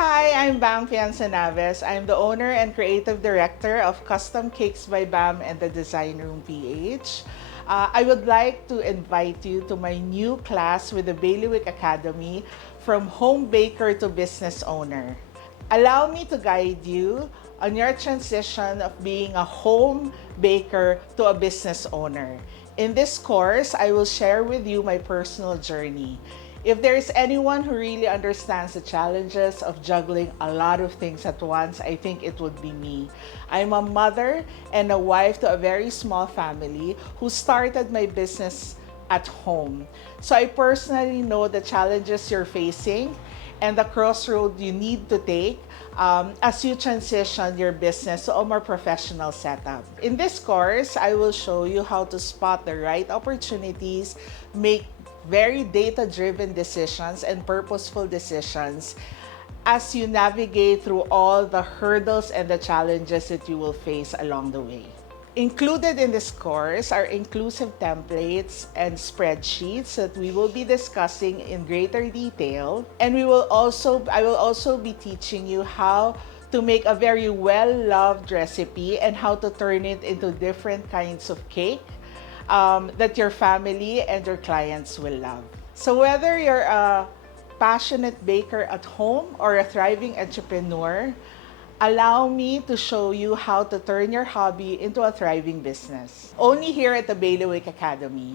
Hi, I'm Bam Piencenaves. I'm the owner and creative director of Custom Cakes by Bam and the Design Room PH. I would like to invite you to my new class with the Bailiwick Academy, From Homebaker to Business Owner. Allow me to guide you on your transition of being a home baker to a business owner. In this course, I will share with you my personal journey. If there is anyone who really understands the challenges of juggling a lot of things at once, I think it would be me. I'm a mother and a wife to a very small family who started my business at home. So I personally know the challenges you're facing and the crossroad you need to take as you transition your business to a more professional setup. In this course, I will show you how to spot the right opportunities, make very data-driven decisions and purposeful decisions as you navigate through all the hurdles and the challenges that you will face along the way. Included in this course are inclusive templates and spreadsheets that we will be discussing in greater detail. And I will also be teaching you how to make a very well-loved recipe and how to turn it into different kinds of cake that your family and your clients will love. So whether you're a passionate baker at home or a thriving entrepreneur, allow me to show you how to turn your hobby into a thriving business. Only here at the Bailiwick Academy.